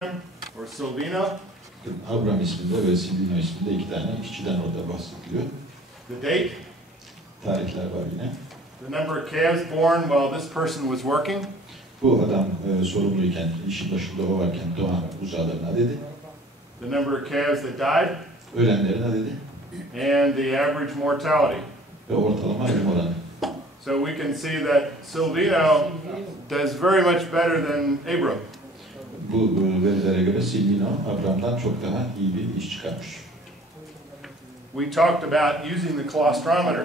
or Silvino. Abram isminde ve Silvino isminde iki tane işçiden orada bahsediliyor. The date. Tarihler var yine. The number of calves born while this person was working. Bu adam sorumluyken, işin başında o varken doğan buzağların adedi. The number of calves that died. Ölenlerin adedi. And the average mortality. Ve ortalama ölüm oranı. So we can see that Silvino does very much better than Abram. Bu verilere göre Silvino, Abram'dan çok daha iyi bir iş çıkarmış. We talked about using the colostrometer.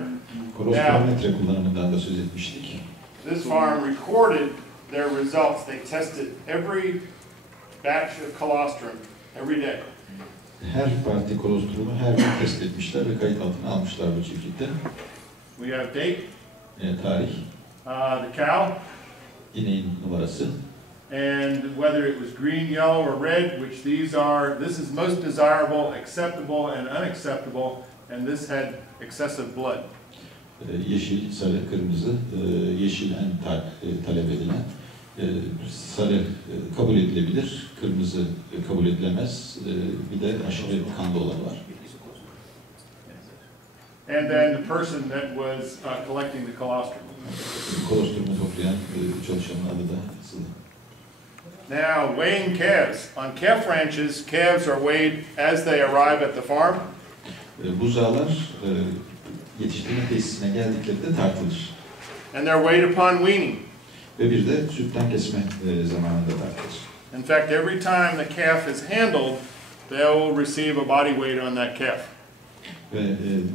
Kolostrometre kullanımından da söz etmiştik. This farm recorded their results. They tested every batch of colostrum every day. Her parti kolostromu her gün test etmişler ve kayıt altına almışlar bu çiftlikte. We have date. Tarih. The cow. İneğin numarası. And whether it was green, yellow, or red, which this is most desirable, acceptable, and unacceptable, and this had excessive blood. Yeşil, sarı, kırmızı, yeşil en talep edilen, sarı kabul edilebilir, kırmızı kabul edilemez, bir de aşırı kanlı olan var. And then the person that was collecting the colostrum. Kolostrumu toplayan çalışanın adı da yazılı. Now, weighing calves. On calf ranches, calves are weighed as they arrive at the farm. Buzağlar yetiştirme tesisine geldiklerinde tartılır. And they're weighed upon weaning. Ve bir de sütten kesme zamanında tartılır. In fact, every time the calf is handled, they will receive a body weight on that calf. Ve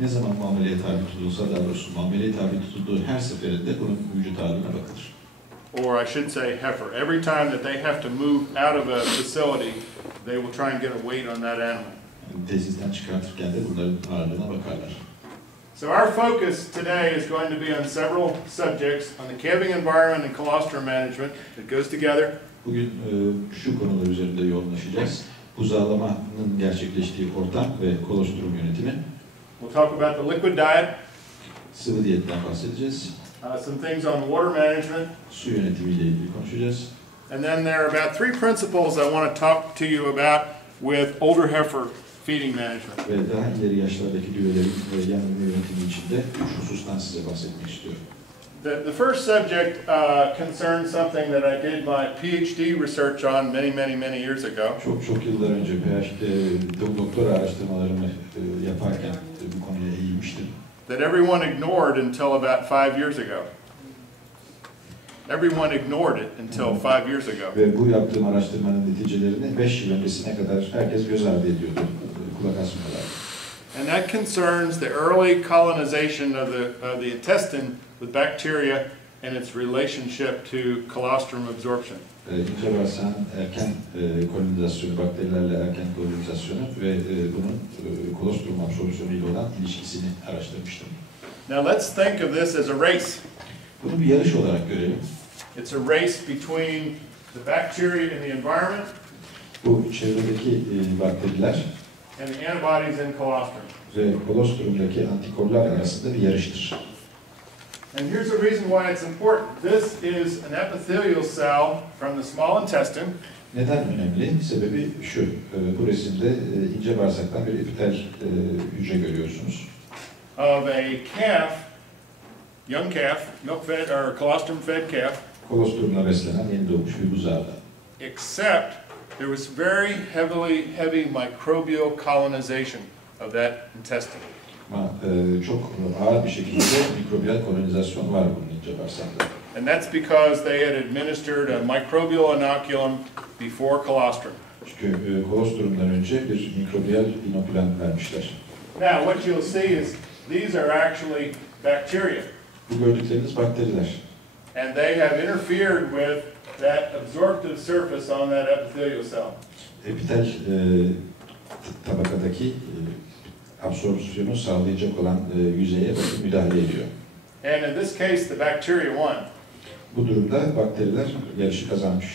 ne zaman muameleye tabi tutulursa, daha doğrusu muameleye tabi tutulduğu her seferinde bunun vücut ağırlığına bakılır. Or I should say heifer. Every time that they have to move out of a facility, they will try and get a weight on that animal. Tesisten çıkartırken de bunların ağırlığına bakarlar. So our focus today is going to be on several subjects on the calving environment and colostrum management that goes together. Bugün şu konular üzerinde yoğunlaşacağız. Buzağlamanın gerçekleştiği ortam ve kolostrum yönetimi. We'll talk about the liquid diet. Sıvı diyetten bahsedeceğiz. Some things on water management. Su yönetimiyle ilgili konuşacağız. And then there are about 3 principles I want to talk to you about with older heifer feeding management. Ve daha ileri yaşlardaki düvelerin yan yönetimi içinde 3 husustan size bahsetmek istiyorum. The first subject concerns something that I did my PhD research on many years ago. Çok yıllar önce doktora araştırmalarımı yaparken bu konuya eğilmiştim. That everyone ignored until about 5 years ago. Everyone ignored it until 5 years ago. Ve bu yaptığım araştırmanın neticelerini 5 yıl öncesine kadar herkes göz ardı ediyordu, kulak asmıyorlar. And that concerns the early colonization of the intestine with bacteria and its relationship to colostrum absorption. İnce bağırsağın erken kolonizasyonu, bakterilerle erken kolonizasyonu ve bunun kolostrum absorpsiyonu ile olan ilişkisini araştırmıştım. Now let's think of this as a race. Bunu bir yarış olarak görelim. It's a race between the bacteria in the environment Bu çevredeki bakteriler and the antibodies in colostrum. ve kolostrumdaki antikorlar arasında bir yarıştır. And here's the reason why it's important. This is an epithelial cell from the small intestine. Neden önemli? Sebebi şu. Bu resimde ince bağırsaktan bir epitel hücre görüyorsunuz. Of a calf, young calf, milk fed or colostrum fed calf. Kolostrumla beslenen yeni doğmuş bir buzağda. Except there was very heavy microbial colonization of that intestine. Ama çok ağır bir şekilde mikrobiyal kolonizasyon var bunun ince bağırsakta. And that's because they had administered a microbial inoculum before colostrum. Çünkü kolostrumdan önce bir mikrobiyal inokulam vermişler. Now what you'll see is these are actually bacteria. Bu gördükleriniz bakteriler. And they have interfered with that absorptive surface on that epithelial cell. Epitel tabakadaki absorpsiyonu sağlayacak olan yüzeye bakın müdahale ediyor. And in this case the bacteria won. Bu durumda bakteriler yarışı kazanmış.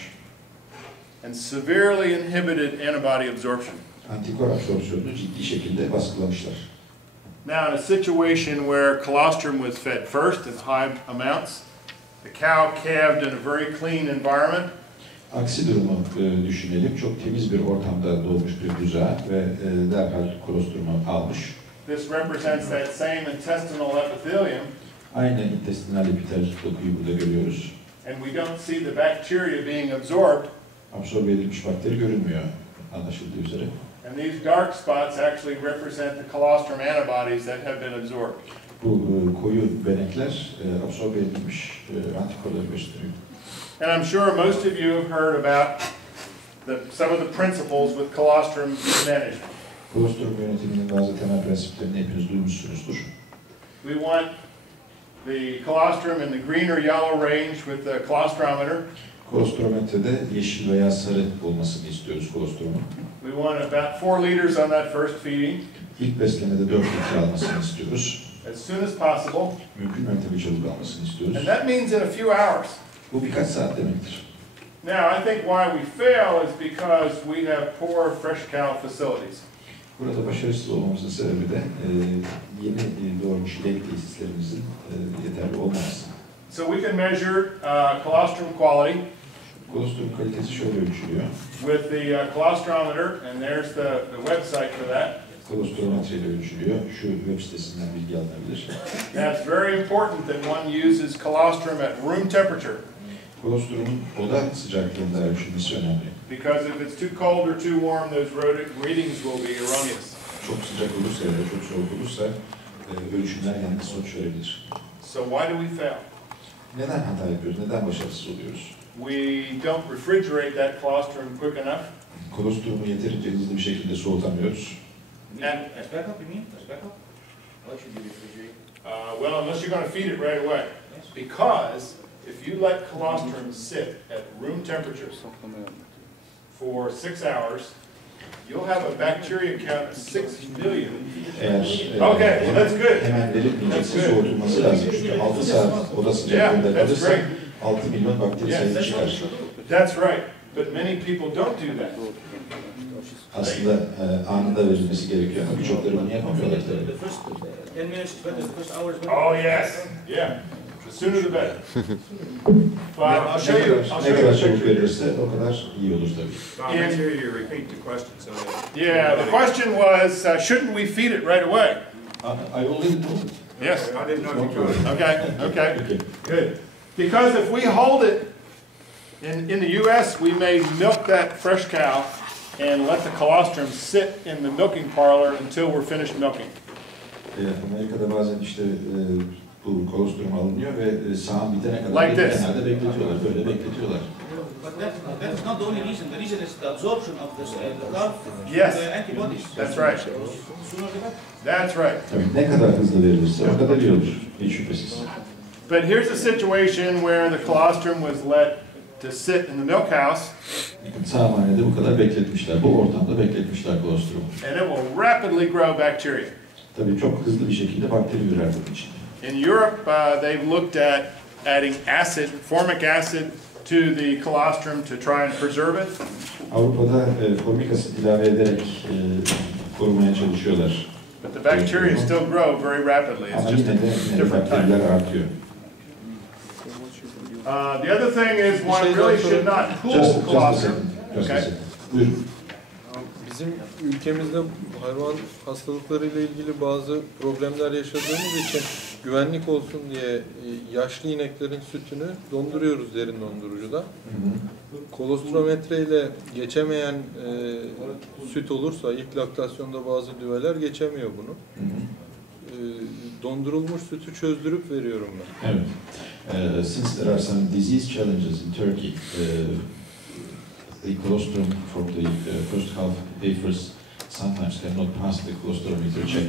And severely inhibited antibody absorption. Antikor absorpsiyonunu ciddi şekilde baskılamışlar. Now in a situation where colostrum was fed first in high amounts, the cow calved in a very clean environment. Aksi durumu düşünelim. Çok temiz bir ortamda doğmuş bir buzağı ve derhal kolostrumu almış. This represents that same intestinal epithelium. Aynı intestinal epitel dokuyu burada görüyoruz. And we don't see the bacteria being absorbed. Absorbe edilmiş bakteri görünmüyor anlaşıldığı üzere. And these dark spots actually represent the colostrum antibodies that have been absorbed. Bu koyu benekler absorbe edilmiş antikorları gösteriyor. And I'm sure most of you have heard about some of the principles with colostrum management. Kolostrum yönetiminin bazı temel prensiplerini hepiniz duymuşsunuzdur. We want the colostrum in the green or yellow range with the colostrometer. Kolostrometrede yeşil veya sarı olmasını istiyoruz kolostromun. We want about 4 liters on that first feeding. İlk beslemede 4 litre almasını istiyoruz. As soon as possible. Mümkün mertebe çabuk almasını istiyoruz. And that means in a few hours. Bu birkaç saat demektir. Now, I think why we fail is because we have poor fresh cow facilities. Burada başarısız olmamızın sebebi de yeni doğmuş inek tesislerimizin yeterli olmaması. So we can measure colostrum quality. Kolostrum kalitesi şöyle ölçülüyor. With the colostrometer, and there's the website for that. Kolostrometre ile ölçülüyor. Şu web sitesinden bilgi alınabilir. That's very important that one uses colostrum at room temperature. Kolostrumun oda sıcaklığında ölçülmesi önemli. Because if it's too cold or too warm, those readings will be erroneous. Çok sıcak olursa ya da çok soğuk olursa ölçümler yanlış sonuç verebilir. So why do we fail? Neden hata yapıyoruz? Neden başarısız oluyoruz? We don't refrigerate that colostrum quick enough. Kolostrumu yeterince hızlı bir şekilde soğutamıyoruz. As backup, you mean? As backup? Why should you refrigerate? Well, unless you're going to feed it right away. Because if you let colostrum sit at room temperature for 6 hours, you'll have a bacteria count of 6 million. Okay, well that's good. Hemen verilmeyecekse soğutulması lazım. Çünkü 6 saat oda sıcaklığında kalırsa 6 milyon bakteri sayısı çıkar. That's right, but many people don't do that. Aslında anında verilmesi gerekiyor ama birçokları bunu yapamıyorlar tabii. The first 10 minutes is better, the first hour is better. Oh yes, yeah. The sooner the better. But I'll show you. Ne kadar çabuk verilirse o kadar iyi olur tabii. Make sure you repeat the question. So Yeah, the question was, shouldn't we feed it right away? I already told. Yes. I didn't know if you could. Okay, good. Because if we hold it, in the U.S., we may milk that fresh cow and let the colostrum sit in the milking parlor until we're finished milking. Amerika'da bazen işte bu kolostrum alınıyor ve sağım bitene kadar Like this. genelde bekletiyorlar, böyle bekletiyorlar. But that is not the only reason. The reason is the absorption of the calf Yes. the antibodies. That's right. Sooner the better. That's right. Tabii ne kadar hızlı verilirse o kadar iyi olur, hiç şüphesiz. But here's a situation where the colostrum was let to sit in the milk house. Sağımhanede bu kadar bekletmişler, bu ortamda bekletmişler kolostrumu. And it will rapidly grow bacteria. Tabii çok hızlı bir şekilde bakteri ürer bunun için. In Europe, they've looked at adding acid, formic acid, to the colostrum to try and preserve it. Avrupa'da formik asit ilave ederek korumaya çalışıyorlar. But the bacteria still grow very rapidly. It's Ama just yine a de different type. bakteriler artıyor. The other thing is one really should not cool colostrum. Okay. Buyurun. Bizim ülkemizde hayvan hastalıklarıyla ilgili bazı problemler yaşadığımız için güvenlik olsun diye yaşlı ineklerin sütünü donduruyoruz derin dondurucuda. Kolostrometre ile geçemeyen süt olursa ilk laktasyonda bazı düveler geçemiyor bunu. Dondurulmuş sütü çözdürüp veriyorum ben. Evet. Since there are some disease challenges in Turkey, the colostrum from the first half wafers sometimes cannot pass the colostrometer check,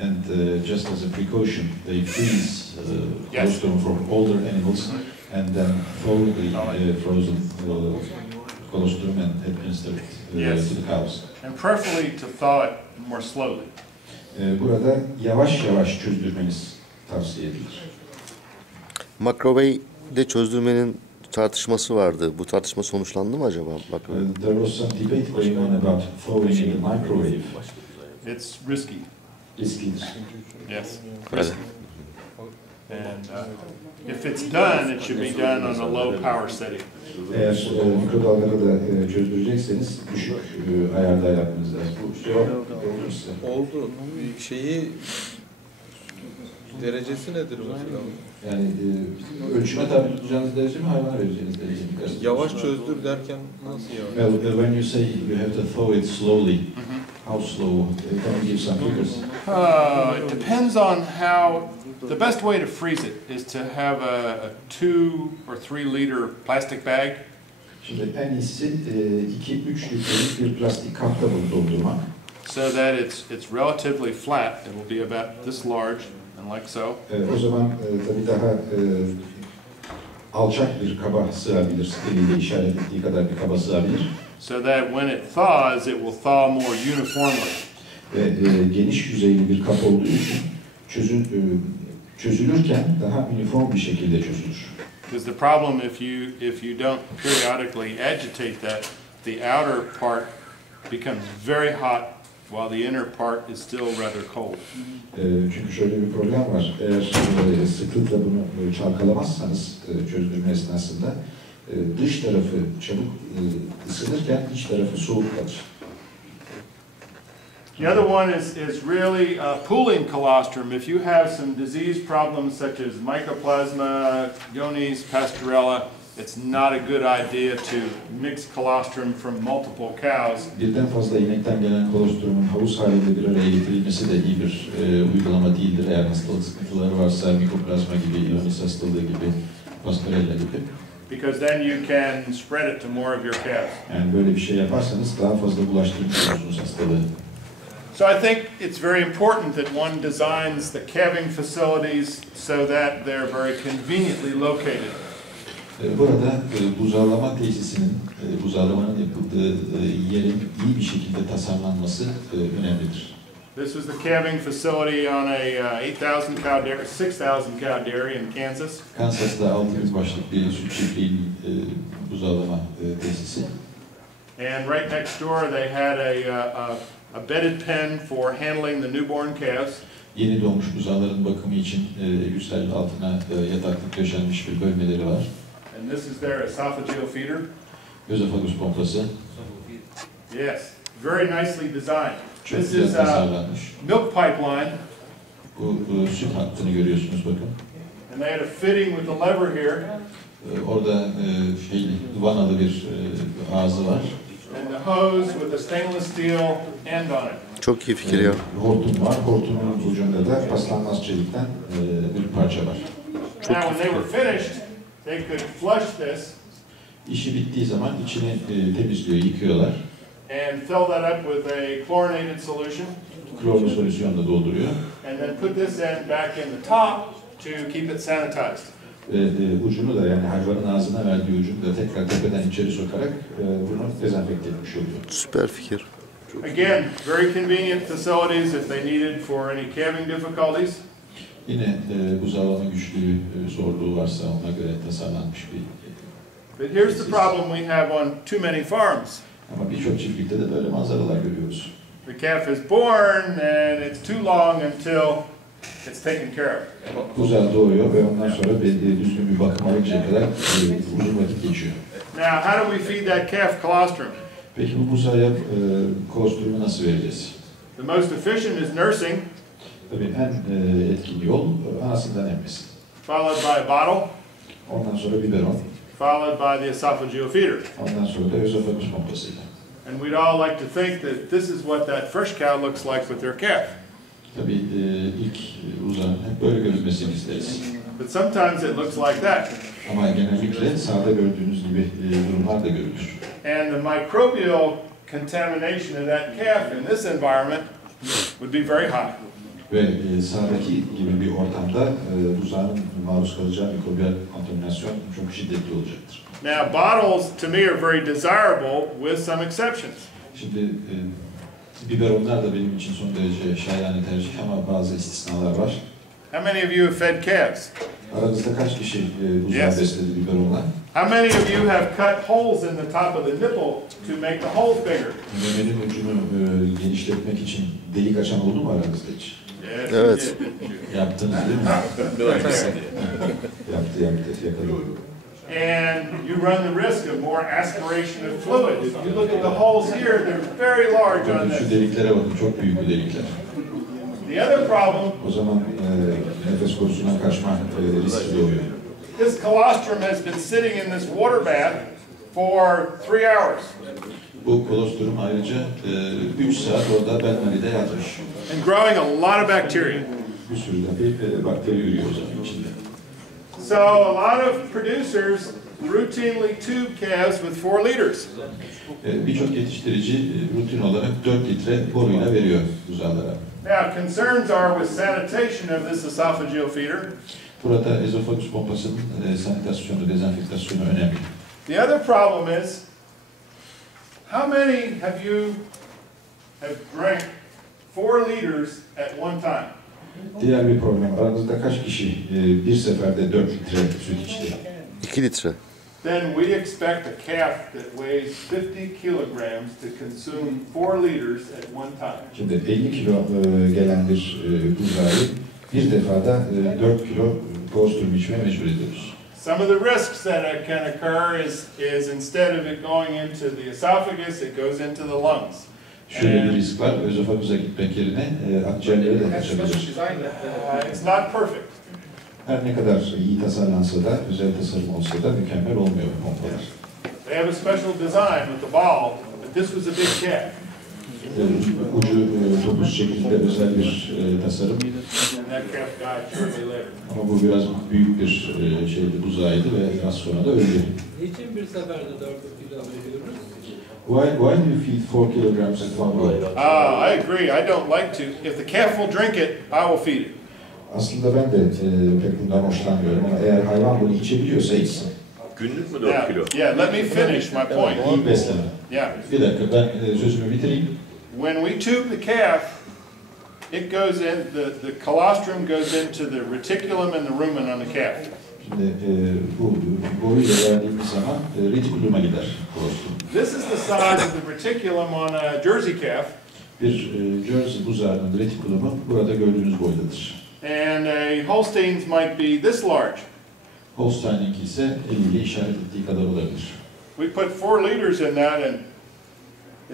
and just as a precaution, they freeze colostrum from older animals and then thaw the frozen colostrum and administer it to the cows. And preferably to thaw it more slowly. Burada yavaş yavaş çözdürmeniz tavsiye edilir. Microwave'de çözdürmenin tartışması vardı. Bu tartışma sonuçlandı mı acaba? There was some debate going on about thawing in the microwave. It's risky. Riskidir. Yes. Evet. And if it's done, it should be done on a low power setting. Eğer mikrodalgada da çözdürecekseniz düşük ayarda yapmanız lazım. Bu cevap oldu mu size? Oldu. Şeyi derecesi nedir mesela? Yani ölçüme tabi tutacağınız derece mi, hayvana vereceğiniz derece mi? Yavaş çözdür derken nasıl yavaş? Well, when you say you have to thaw it slowly, how slow? Can you give some figures? It depends on how. The best way to freeze it is to have a 2 or 3 liter plastic bag. Şimdi en iyisi 2-3 litrelik bir plastik kapta bunu doldurmak. So that it's relatively flat. It will be about this large and like so. O zaman tabii daha alçak bir kaba sığabilir. Eliyle işaret ettiği kadar bir kaba sığabilir. So that when it thaws, it will thaw more uniformly. Ve geniş yüzeyli bir kap olduğu için çözülürken daha uniform bir şekilde çözülür. Because the problem, if you don't periodically agitate that, the outer part becomes very hot while the inner part is still rather cold. Çünkü şöyle bir problem var. Eğer sıklıkla bunu çalkalamazsanız çözdürme esnasında dış tarafı çabuk ısınırken iç tarafı soğuk kalır. The other one is really pooling colostrum. If you have some disease problems such as mycoplasma, Johne's, Pastorella, it's not a good idea to mix colostrum from multiple cows. Birden fazla inekten gelen kolostrumun havuz halinde bir araya getirilmesi de iyi bir uygulama değildir. Eğer hastalık sıkıntıları varsa, mycoplasma gibi, Johne's hastalığı gibi, Pastorella gibi. Because then you can spread it to more of your calves. Yani böyle bir şey yaparsanız daha fazla bulaştırmış olursunuz hastalığı. So I think it's very important that one designs the calving facilities so that they're very conveniently located. Burada buzağlama tesisinin, buzağlamanın yapıldığı yerin iyi bir şekilde tasarlanması önemlidir. This was the calving facility on a 8,000 cow dairy, 6,000 cow dairy in Kansas. Kansas'ta 6.000 başlık bir süt çiftliğinin buzağlama tesisi. And right next door they had a bedded pen for handling the newborn calves. Yeni doğmuş buzağların bakımı için yüksel altına yataklık döşenmiş bir bölmeleri var. And this is their esophageal feeder. Özofagus pompası. Yes, very nicely designed. Çok This güzel is tasarlanmış. milk pipeline. Bu süt hattını görüyorsunuz bakın. And they had a fitting with the lever here. Orada vanalı bir ağzı var. And the hose with a stainless steel end on it. Çok iyi fikir ya. Hortum var. Hortumun ucunda da paslanmaz çelikten bir parça var. Now when they were finished, they could flush this İşi bittiği zaman içini temizliyor, yıkıyorlar. and fill that up with a chlorinated solution. Klorlu solüsyonla dolduruyor. And then put this end back in the top to keep it sanitized. Ucunu da yani hayvanın ağzına verdiği ucunu da tekrar tepeden içeri sokarak bunu dezenfekte etmiş oluyor. Süper fikir. Again, very convenient facilities if they needed for any calving difficulties. Yine buzağlama güçlüğü, zorluğu varsa ona göre tasarlanmış bir. But here's the problem we have on too many farms. Ama birçok çiftlikte de böyle manzaralar görüyoruz. The calf is born and it's too long until it's taken care of. Buzağı doğuyor ve ondan sonra düzgün bir bakım alıncaya kadar uzun vakit geçiyor. Now, how do we feed that calf colostrum? Peki bu buzağa kolostrumu nasıl vereceğiz? The most efficient is nursing, Tabii en etkin yol anasından emmesi. followed by a bottle, Ondan sonra biberon, followed by the esophageal feeder. ondan sonra da özofagus pompasıyla. And we'd all like to think that this is what that first cow looks like with their calf. Tabii ilk uzağın hep böyle görünmesini isteriz. But sometimes it looks like that. Ama genellikle sağda gördüğünüz gibi durumlar da görülür. And the microbial contamination of that calf in this environment would be very high. Ve sağdaki gibi bir ortamda buzağın maruz kalacağı mikrobiyal kontaminasyon çok şiddetli olacaktır. Now, bottles to me are very desirable with some exceptions. Şimdi biberonlar da benim için son derece şayanı tercih ama bazı istisnalar var. How many of you have fed calves? Aranızda kaç kişi buzağı Yes. besledi biberonla? I How many of you have cut holes in the top of the nipple to make the holes bigger? Memenin ucunu genişletmek için delik açan oldu mu aranızda hiç? Yes, Evet. you did. Yaptınız değil mi? Yaptı, yakaladı. And you run the risk of more aspiration of fluid. If you look at the holes here, they're very large on Bakın şu this. deliklere bakın, çok büyük bu delikler. The other problem, O zaman nefes borusundan kaçma riski doğuyor. this colostrum has been sitting in this water bath for 3 hours Bu kolostrum ayrıca 3 saat orada Benmari'de yatmış. and growing a lot of bacteria. Bir sürü de bir bakteri yürüyor o zaman içinde. So a lot of producers routinely tube calves with 4 liters. Birçok yetiştirici rutin olarak 4 litre boruyla veriyor buzağlara. Now, concerns are with sanitation of this esophageal feeder. Burada ezofagus pompasının sanitasyonu, dezenfektasyonu önemli. The other problem is, how many have drank 4 liters at one time? Diğer bir problem, aranızda kaç kişi bir seferde 4 litre süt içti? 2 litre. Then we expect a calf that weighs 50 kilograms to consume 4 liters at one time. Şimdi 50 kilo gelen bir buzağı bir defada 4 kilo kolostrum içmeye mecbur ediyoruz. Some of the risks that can occur is instead of it going into the esophagus, it goes into the lungs. Şöyle bir risk var, özofagusa gitmek yerine akciğerlere de kaçabilir. It's not perfect. Her ne kadar iyi tasarlansa da, özel tasarım olsa da mükemmel olmuyor bu pompalar. They have a special design with the ball, but this was a big calf. Ucu topuz şeklinde özel bir tasarım. And that calf died shortly later. Ama bu biraz büyük bir şeydi, buzağıydı ve az sonra da öldü. Niçin bir seferde 4 kilo veriyoruz? Why do you feed 4 kilograms at one go? I agree. I don't like to. If the calf will drink it, I will feed it. Aslında ben de pek bundan hoşlanmıyorum ama eğer hayvan bunu içebiliyorsa içsin. Günlük mü 4 kilo? Yeah, let me finish my point. İyi besleme. Yeah. Bir dakika ben sözümü bitireyim. When we tube the calf, it goes in, the colostrum goes into the reticulum and the rumen on the calf. Şimdi bu boruyla verdiğimiz zaman retikuluma gider kolostrum. This is the size of the reticulum on a Jersey calf. Bir Jersey buzağının retikulumu burada gördüğünüz boydadır. And a Holstein's might be this large. Holstein'inki ise eliyle işaret ettiği kadar olabilir. We put 4 liters in that and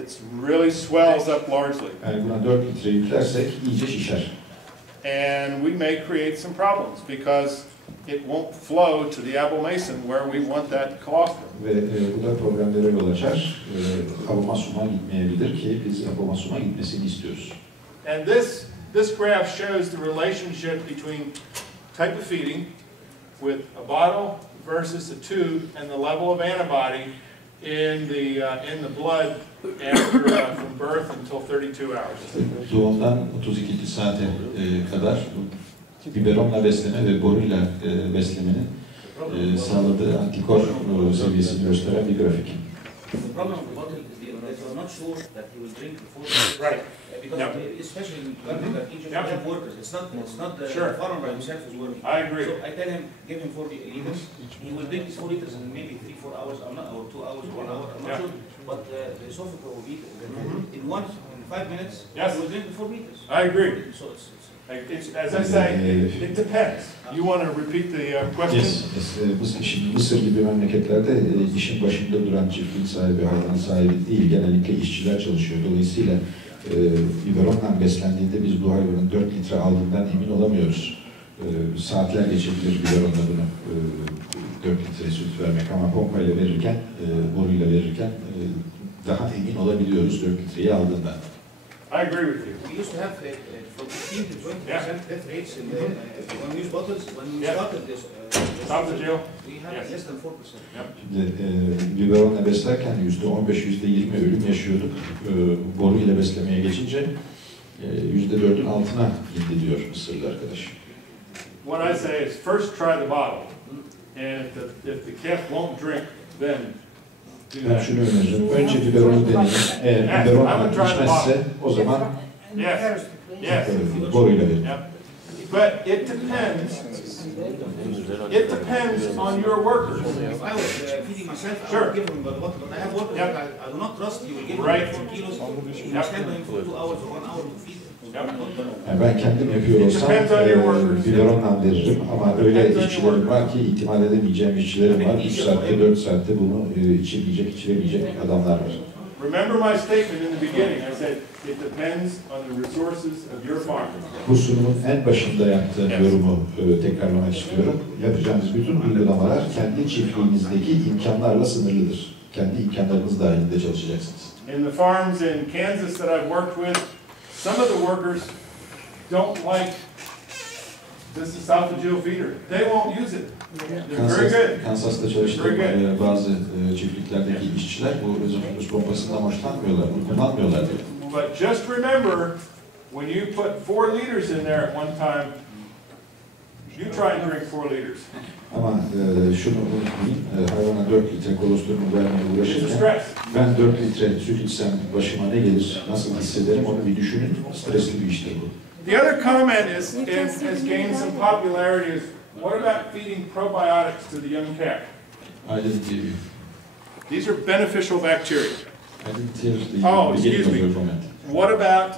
it really swells up largely. Yani buna 4 litre yüklersek iyice şişer. And we may create some problems because it won't flow to the abomasum where we want that colostrum. Ve bu da problemlere yol açar. Abomasuma gitmeyebilir ki biz abomasuma gitmesini istiyoruz. And this graph shows the relationship between type of feeding with a bottle versus a tube and the level of antibody in the blood after from birth until 32 hours. Doğumdan 32 saate kadar biberonla besleme ve boruyla beslemenin sağladığı antikor seviyesini gösteren bir grafik. The problem with the bottle is that we're not sure that he will drink before. Right. Because especially in countries like Egypt, we have workers. It's not the farmer by himself who's working. I agree. So I tell him, give him 4 liters. He will drink these 4 liters in maybe 3-4 hours, or 2 hours, or 1 hour. I'm not sure. But the esophagus will be in 5 minutes. Yes. He will drink the 4 liters. I agree. So it's As I say, it depends. You want to repeat the question? Şimdi Mısır gibi memleketlerde işin başında duran çiftlik sahibi, hayvan sahibi değil, genellikle işçiler çalışıyor. Dolayısıyla biberonla beslendiğinde biz bu hayvanın 4 litre aldığından emin olamıyoruz. Saatler geçebilir biberonla bunu 4 litre süt vermek ama pompayla verirken, boruyla verirken daha emin olabiliyoruz 4 litreyi aldığından. I agree with you. we used to have from 15 to 20% death rates in the when we use bottles. When we started this, Esophageal. we had less than 4%. Şimdi biberonla beslerken %15-%20 ölüm yaşıyorduk. Boru ile beslemeye geçince %4'ün altına indi diyor Mısırlı arkadaş. What I say is first try the bottle, and if the calf won't drink, then do Ben that. şunu öneririm. Önce biberonu deneyin. Eğer biberonla içmezse o zaman Yes. Yes. boruyla verin. Yep. But it depends It depends on your workers. If I was feeding myself, I Sure. would give them the water, but I have workers Yep. that I do not trust. You will give them Right. 4 kilos. You Yep. stand them for 2 hours or 1 hour to feed them. Yani ben kendim yapıyor olsam biberonla veririm ama öyle işçilerim var ki ihtimal edemeyeceğim işçilerim var. 3 saatte 4 saatte bunu içirmeyecek, içiremeyecek adamlar var. Remember my statement in the beginning. I said it depends on the resources of your farm. Bu sunumun en başında yaptığım yorumu tekrarlamak istiyorum. Yapacağınız bütün uygulamalar kendi çiftliğinizdeki imkanlarla sınırlıdır. Kendi imkanlarınız dahilinde çalışacaksınız. In the farms in Kansas that I've worked with, some of the workers don't like this esophageal feeder. They won't use it. They're very good. Kansas'ta çalıştığım bazı çiftliklerdeki işçiler bu özofilus pompasından hoşlanmıyorlar, bunu kullanmıyorlar diyor. But just remember, when you put 4 liters in there at one time, you try and drink 4 liters. Ama şunu unutmayın, hayvana 4 litre kolostrum vermeye It's a uğraşırken stress. ben 4 litre süt içsem başıma ne gelir, nasıl hissederim onu bir düşünün. Stresli bir iştir bu. The other comment has gained some popularity is, what about feeding probiotics to the young calf? I didn't give you. These are beneficial bacteria. I didn't hear the Oh, beginning excuse of me. your comment. What about,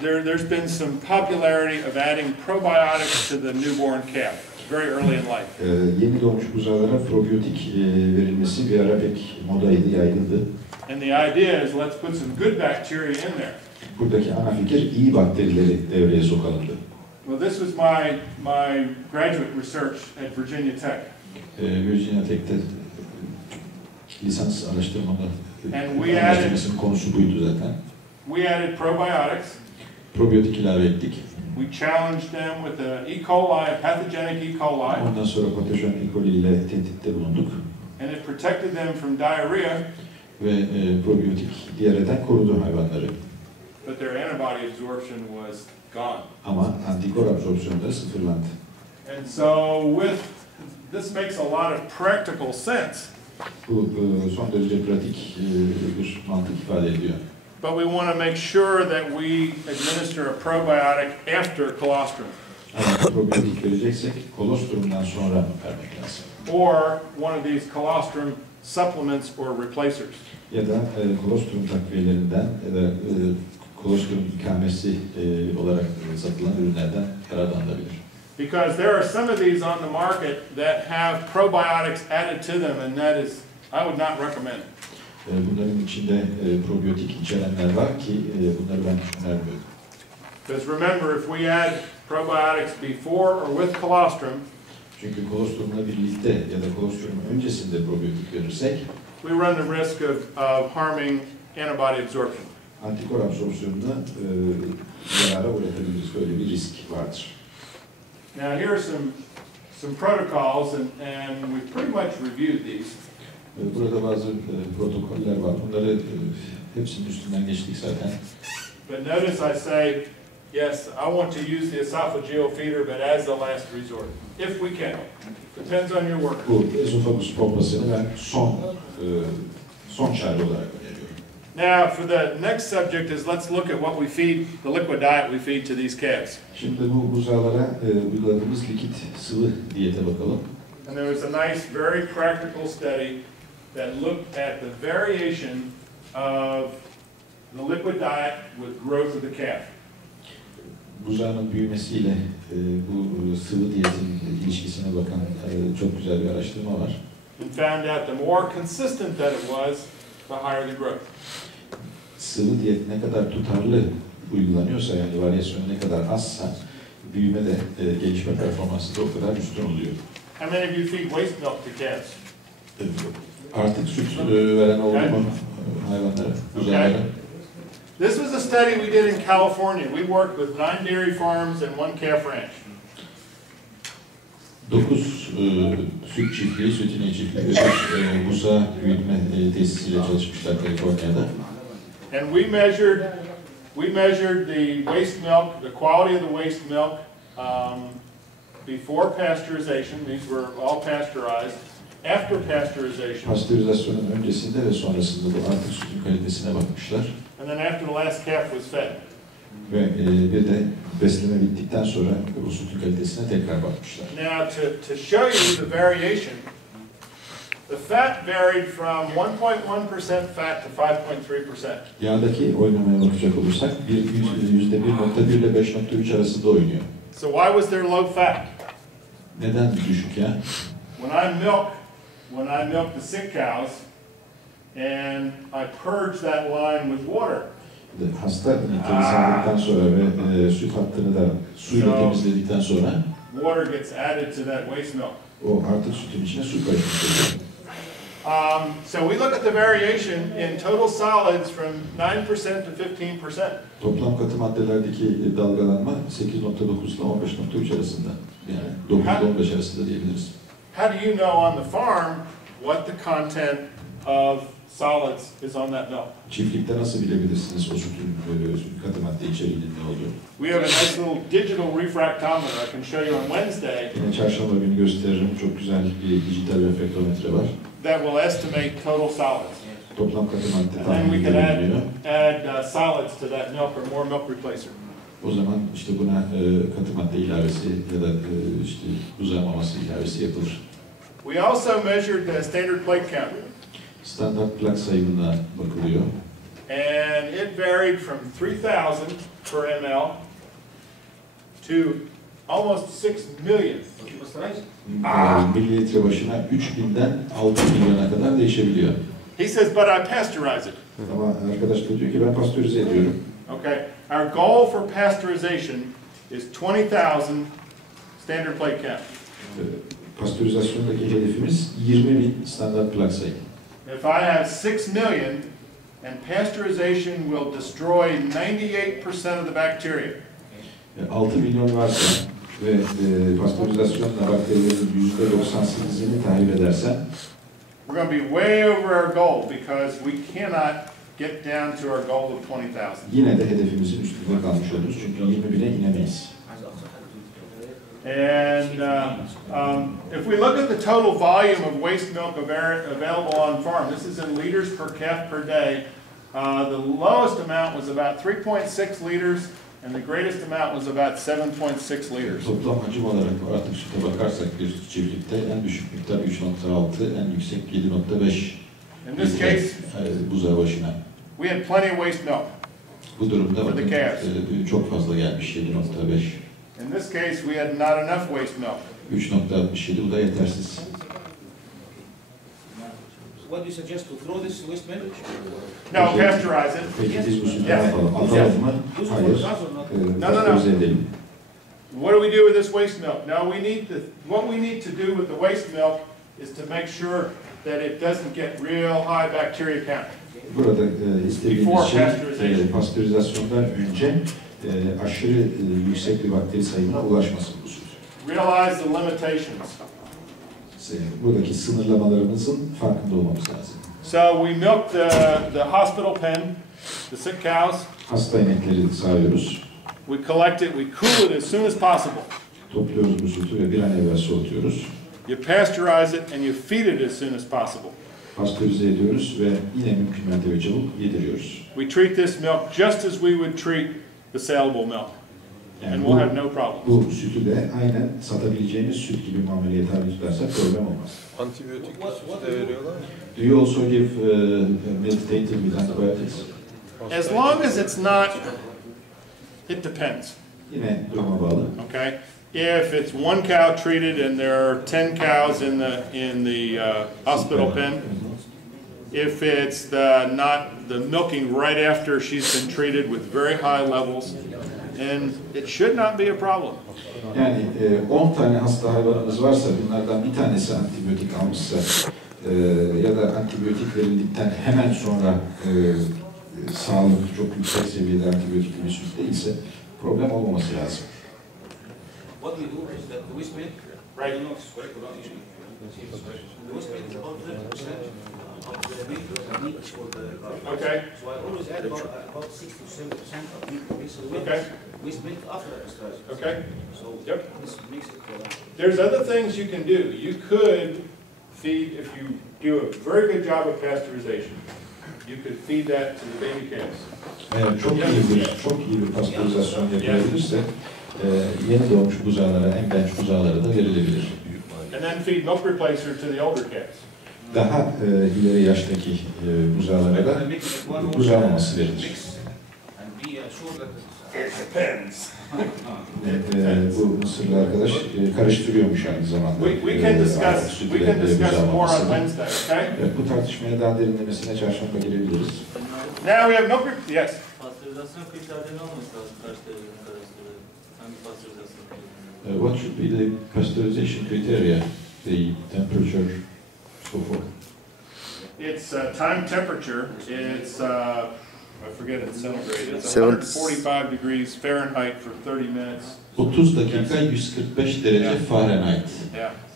there's been some popularity of adding probiotics to the newborn calf, very early in life. Yeni doğmuş buzağlara probiyotik verilmesi bir ara pek modaydı, yaygındı. And the idea is let's put some good bacteria in there. Buradaki ana fikir iyi bakterileri devreye sokalımdı. Well, this was my graduate research at Virginia Tech. Virginia Tech'te lisans araştırmada And we araştırmasının konusu buydu zaten. We added probiotics. Probiyotik ilave ettik. We challenged them with a E. coli, a pathogenic E. coli, Ondan sonra patojen E. coli ile tehditte bulunduk. and it protected them from diarrhea, Ve probiyotik diğereden korudu hayvanları. but their antibody absorption was gone. Ama antikor absorpsiyonları sıfırlandı. And so this makes a lot of practical sense, Bu son derece pratik bir mantık ifade ediyor. but we want to make sure that we administer a probiotic after colostrum, Ama probiyotik vereceksek kolostrumdan sonra vermek lazım. or one of these colostrum supplements or replacers. Ya da kolostrum takviyelerinden ya da kolostrum ikamesi olarak satılan ürünlerden yararlanılabilir. Because there are some of these on the market that have probiotics added to them, and that is, I would not recommend it. Bunların içinde probiyotik içerenler var ki bunları ben önermiyorum. Because remember, if we add probiotics before or with colostrum, Çünkü kolostrumla birlikte ya da kolostrum öncesinde probiyotik verirsek we run the risk of harming antibody absorption. antikor absorpsiyonuna zarara uğratabiliriz. Böyle bir risk vardır. Now here are some protocols, and we pretty much reviewed these. Burada bazı protokoller var. Bunları hepsinin üstünden geçtik zaten. But notice I say, yes, I want to use the esophageal feeder, but as the last resort, if we can. Depends on your work. Bu ezofagus pompasını ben son çare olarak öneriyorum. Now, for the next subject is let's look at what we feed, the liquid diet we feed to these calves. Şimdi bu buzağlara uyguladığımız likit sıvı diyete bakalım. And there was a nice, very practical study that looked at the variation of the liquid diet with growth of the calf. Buzağının büyümesiyle bu sıvı diyetin ilişkisine bakan çok güzel bir araştırma var. And found out the more consistent that it was, the higher the growth. Sıvı diyet ne kadar tutarlı uygulanıyorsa, yani varyasyonu ne kadar azsa, büyüme de gelişme performansı da o kadar üstün oluyor. How many of you feed waste milk to calves? Artık süt veren oldu mu hayvanlara, buzağlara? This was a study we did in California. We worked with 9 dairy farms and 1 calf ranch. 9 süt çiftliği, süt ineği çiftliği ve 5 buzağı büyütme tesisiyle çalışmışlar Kaliforniya'da. And we measured the waste milk, the quality of the waste milk before pasteurization. These were all pasteurized. After pasteurization. Pastörizasyonun öncesinde ve sonrasında da artık sütün kalitesine bakmışlar. And then after the last calf was fed. Ve bir de besleme bittikten sonra o sütün kalitesine tekrar bakmışlar. Now, to show you the variation, the fat varied from 1.1% fat to 5.3%. Yağdaki oynamaya bakacak olursak %1.1 ile 5.3 arasında oynuyor. So why was there low fat? Neden düşük yağ? When I milk the sick cows and I purge that line with water, Hasta inekleri sağdıktan sonra ve süt hattını da suyla temizledikten sonra water gets added to that waste milk. o artık sütün içine su karışmış oluyor. So we look at the variation in total solids from 9% to 15%. Toplam katı maddelerdeki dalgalanma 8.9 ile 15.3 arasında. Yani 9 ile 15 arasında diyebiliriz. How do you know on the farm what the content of solids is on that milk? Çiftlikte nasıl bilebilirsiniz o sütün katı madde içeriğinin ne olduğunu? We have a nice little digital refractometer I can show you on Wednesday Yine çarşamba günü gösteririm. Çok güzel bir dijital reflektometre var. that will estimate total solids. Toplam katı madde And then we tahmini can görebiliyor. add solids to that milk or more milk replacer. O zaman işte buna katı madde ilavesi ya da işte buzağı maması ilavesi yapılır. We also measured the standard plate count. Standart plak sayımına bakılıyor. And it varied from 3,000 per ml to almost 6 million. Mililitre başına 3.000'den 6 milyona kadar değişebiliyor. He says, but I pasteurize it. Ama arkadaş da diyor ki ben pastörize ediyorum. Okay, our goal for pasteurization is 20,000 standard plate count. Pastörizasyondaki hedefimiz 20.000 standart plak sayım. If I have 6 million, and pasteurization will destroy 98% of the bacteria. 6 milyon varsa ve pastörizasyonla bakterilerin %98'ini tahrip edersen We're going to be way over our goal because we cannot get down to our goal of 20,000. yine de hedefimizin üstünde kalmış oluruz. Çünkü 20.000'e inemeyiz. And if we look at the total volume of waste milk available on farm, this is in liters per calf per day. The lowest amount was about 3.6 liters, and the greatest amount was about 7.6 liters. Toplam hacim olarak artık süte bakarsak bir çiftlikte en düşük miktar 3.6, en yüksek 7.5 In this case, buzağı başına. we had plenty of waste milk. Bu durumda For the bakın, calves. çok fazla gelmiş 7.5. In this case, we had not enough waste milk. 3.67 bu da yetersiz. What do you suggest, to throw this waste milk? No, pasteurize it. Peki biz bu sütü Yes. ne yapalım? Atalım mı? Use it for Hayır. gas or not? No, no, no. Pastörize edelim. What do we do with this waste milk? No, what we need to do with the waste milk is to make sure that it doesn't get real high bacteria count. Burada istediğimiz Before şey pasteurization. pastörizasyondan önce aşırı yüksek bir bakteri sayımına ulaşmasın bu süt. Realize the limitations. Buradaki sınırlamalarımızın farkında olmamız lazım. So we milk the hospital pen, the sick cows. Hasta inekleri sağıyoruz. We collect it, we cool it as soon as possible. Topluyoruz bu sütü ve bir an evvel soğutuyoruz. You pasteurize it and you feed it as soon as possible. Pastörize ediyoruz ve yine mümkün mertebe çabuk yediriyoruz. We treat this milk just as we would treat the saleable milk. Yani And we'll have no problem. bu sütü de aynen satabileceğimiz süt gibi muameleye tabi tutarsak problem olmaz. Antibiyotik süt de veriyorlar mı? Do you also give milk tainted with antibiotics? As long as it's not, it depends, Yine duruma bağlı. okay? If it's one cow treated and there are 10 cows in the hospital pen, if it's the milking right after she's been treated with very high levels, and it should not be a problem. Yani 10 tane hasta hayvanımız varsa bunlardan bir tanesi antibiyotik almışsa ya da antibiyotik verildikten hemen sonra sağlık çok yüksek seviyede antibiyotik bir süt değilse problem olmaması lazım. What we do is that the waste milk, Right. I don't know if it's correct or not usually. The waste milk is about 30% of the milk that needs for the cow. Okay. So I always add about 60 to 70% of milk mixed with Okay. waste milk after the pasteurization. Okay. So Yep. this makes it There's other things you can do. You could feed, if you do a very good job of pasteurization, you could feed that to the baby calves. Eğer çok iyi bir pastörizasyon yapılabilirse yeni doğmuş buzağlara, en genç buzağlara da verilebilir. And then feed milk replacer to the older calves. Daha ileri yaştaki buzağlara da buzağı maması verilir. It depends. Bu Mısırlı arkadaş karıştırıyormuş aynı zamanda. We can discuss more on Wednesday, okay? Bu tartışmaya daha derinlemesine çarşamba girebiliriz. Now we have milk. Yes. Pasteurizasyon kriterleri ne olması lazım karşı devletin karıştırdığı? Hangi pasteurizasyon kriterleri? What should be the pasteurization criteria? The temperature, so forth. It's time temperature. It's I forget it's centigrade. It's 145 degrees Fahrenheit for 30 minutes. 30 dakika 145 derece Fahrenheit.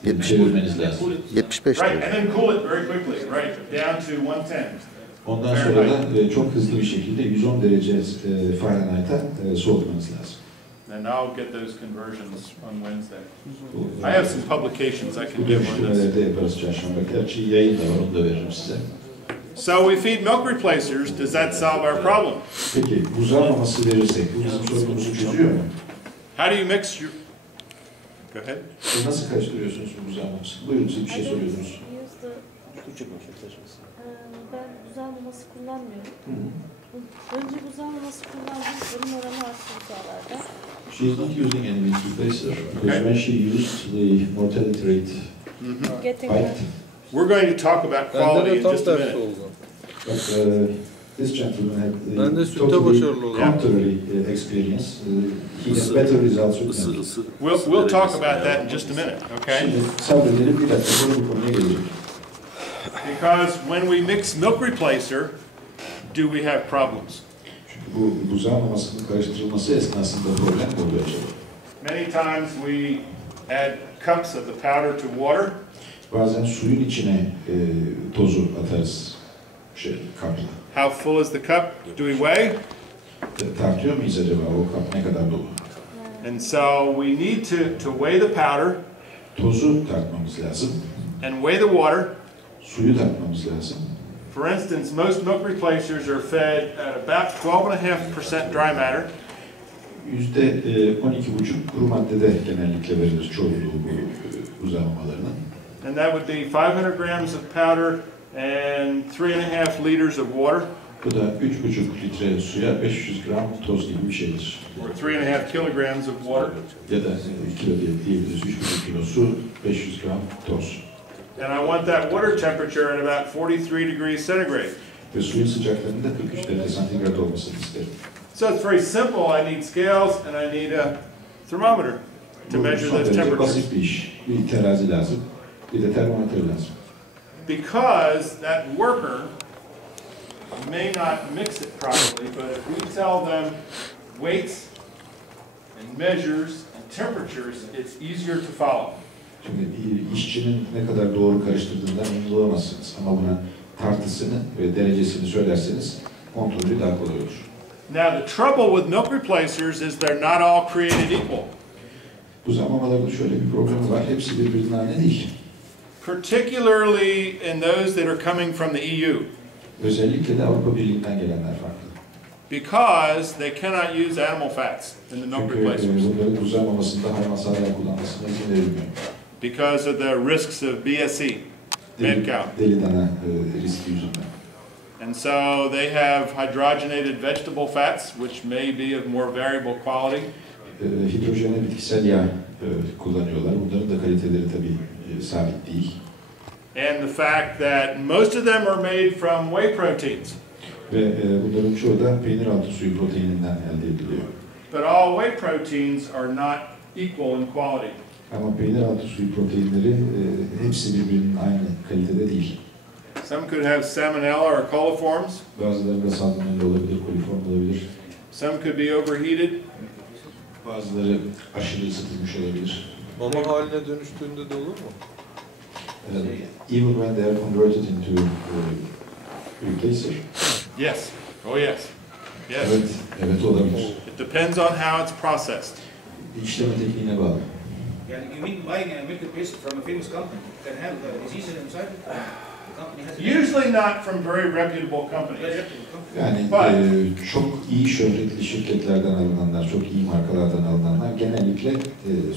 Yeah. Çevirmeniz lazım. 75 Right, diyor. and then cool it very quickly. Right, down to 110. Ondan sonra da çok hızlı bir şekilde 110 derece Fahrenheit'a soğutmanız lazım. And I'll get those conversions on Wednesday. I have some publications I Bu can give on this. dönüştürmeleri de yaparız çarşamba. Gerçi yayın da var, onu da veririm size. So we feed milk replacers. Does that solve our problem? Peki buzağı maması verirsek bu bizim sorunumuzu çözüyor mu? How do you mix your... Go ahead. Nasıl karıştırıyorsunuz bu buzağı mamasını? Buyurun siz bir şey soruyordunuz. Ben buzağı maması kullanmıyorum. Önce buzağı maması kullandım, ölüm oranı arttı buzağlarda. She is not using any milk replacer because when she used the mortality rate spiked. We're going to talk about Bende quality de in tam just a tersi minute. oldu. But this gentleman had Ben de sütte totally başarılı oldum. contrary experience. He has better results with milk. We'll talk about that in just a minute, okay? Şimdi sabredelim bir dakika sonra bu konuya gelecek. Because when we mix milk replacer, do we have problems? Çünkü bu buzağı mamasının karıştırılması esnasında problem oluyor acaba. Many times we add cups of the powder to water. Bazen suyun içine tozu atarız kapla. How full is the cup? Do we weigh? Tartıyor muyuz acaba o kap ne kadar dolu? And so we need to weigh the powder Tozu tartmamız lazım. and weigh the water. Suyu tartmamız lazım. For instance, most milk replacers are fed at about 12.5% dry matter. %12,5 kuru maddede genellikle verilir çoğunluğu bu uzamamalarının. And that would be 500 grams of powder and 3.5 liters of water. Bu da 3,5 litre suya 500 gram toz gibi bir şeydir. Or 3.5 kilograms of water. Ya da kilo diyebiliriz. 3,5 kilo su, 500 gram toz. And I want that water temperature at about 43 degrees centigrade. Ve suyun sıcaklığının da 43 derece santigrat olmasını isterim. So it's very simple. I need scales and I need a thermometer to Bu measure son those derece temperatures. basit bir iş. Bir terazi lazım, bir de termometre lazım. Because that worker may not mix it properly, but if we tell them weights and measures and temperatures, it's easier to follow. Şimdi işçinin ne kadar doğru karıştırdığından emin olamazsınız. Ama buna tartısını ve derecesini söylerseniz kontrolü daha kolay olur. Now the trouble with milk replacers is they're not all created equal. Bu zamamalarda şöyle bir problemi var. Hepsi birbirinden aynı değil. Particularly in those that are coming from the EU. Özellikle de Avrupa Birliği'nden gelenler farklı. Because they cannot use animal fats in the milk Çünkü replacers. bunların buzlanmamasında hayvansal yağ kullanmasına izin verilmiyor. Because of the risks of BSE, mad cow. Deli dana riski yüzünden. And so they have hydrogenated vegetable fats, which may be of more variable quality. Hidrojene bitkisel yağ kullanıyorlar. Bunların da kaliteleri tabii sabit değil. And the fact that most of them are made from whey proteins. Ve bunların çoğu da peynir altı suyu proteininden elde ediliyor. But all whey proteins are not equal in quality. Ama peynir altı suyu proteinleri hepsi birbirinin aynı kalitede değil. Some could have salmonella or coliforms. Bazıları da salmonella olabilir, koliform olabilir. Some could be overheated. Bazıları aşırı ısıtılmış olabilir. Mama haline dönüştüğünde de olur mu? Even when they are converted into replacer. Yes. Oh yes. Yes. Evet olabilir. It depends on how it's processed. İşleme tekniğine bağlı. Yani you mean buying a milk replacer from a famous company can have diseases inside it? The company has Usually not from very reputable a companies. reputable company. Yani çok iyi şöhretli şirketlerden alınanlar, çok iyi markalardan alınanlar genellikle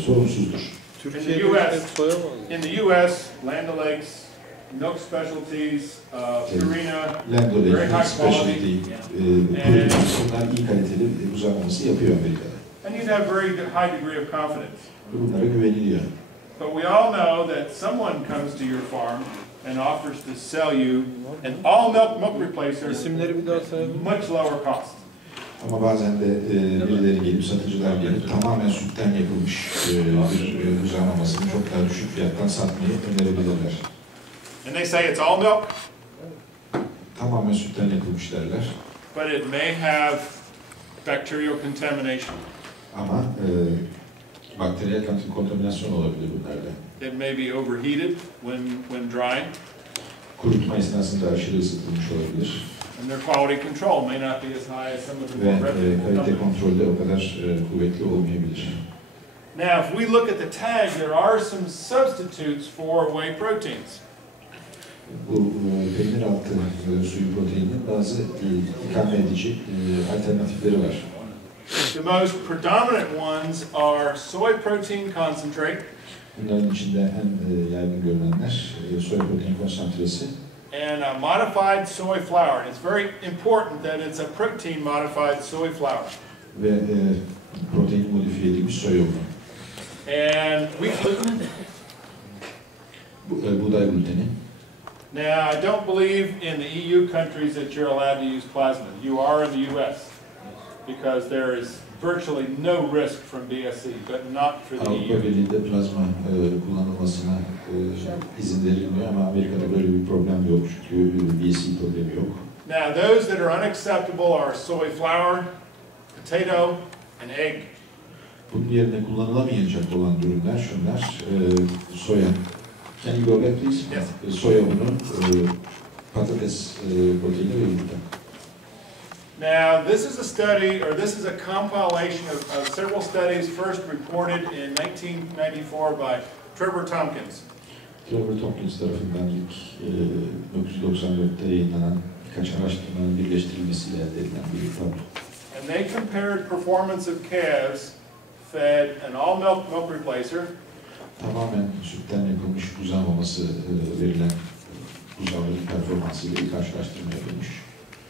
sorunsuzdur. Türkiye'de In the US, hep soyamaz. In the U.S., Land O'Lakes, Milk Specialties, Purina, Land very O'Lakes, high Specialty, quality, bunlar iyi kaliteli buzağlaması yapıyor Amerika'da. and you'd have very high degree of confidence. Bunlara güveniliyor. But we all know that someone comes to your farm and offers to sell you an all-milk replacer İsimleri bir daha sayalım. much lower cost. Ama bazen de birileri gelip, satıcılar gelip tamamen sütten yapılmış bir buzağlamasını çok daha düşük fiyattan satmayı önerebilirler. And they say it's all milk, Tamamen sütten yapılmış derler. but it may have bacterial contamination. Ama bakteriyel kontaminasyon olabilir bunlarda. It may be overheated when drying, Kurutma esnasında aşırı ısıtılmış olabilir. and their quality control may not be as high as some of the Ve more reputable kalite companies. kontrolde o kadar kuvvetli olmayabilir. Now, if we look at the tag, there are some substitutes for whey proteins. Bu peynir altı suyu proteinin bazı ikame edici alternatifleri var. The most predominant ones are soy protein concentrate Bunların içinde en yaygın görülenler soy protein konsantresi and a modified soy flour. And it's very important that it's a protein modified soy flour. ve protein modifiye edilmiş soya unu. And wheat gluten. Buğday gluteni. Now, I don't believe in the EU countries that you're allowed to use plasma. You are in the US because there is virtually no risk from BSE, but not for the Avrupa EU. Birliği'nde plazma kullanılmasına izin verilmiyor ama Amerika'da böyle bir problem yok çünkü BSE problemi yok. Now, those that are unacceptable are soy flour, potato, and egg. Bunun yerine kullanılamayacak olan ürünler şunlar. Soya. Can you go back please? Yes. Soya unu, patates proteini ve yumurta. Now, this is a study, or this is a compilation of several studies first reported in 1994 by Trevor Tompkins. Trevor Tompkins tarafından ilk 1994'te yayınlanan birkaç araştırmanın birleştirilmesiyle elde edilen bir tablo. And they compared performance of calves fed an all-milk milk replacer Tamamen sütten yapılmış buzağı maması verilen buzağların performansıyla bir karşılaştırma yapılmış.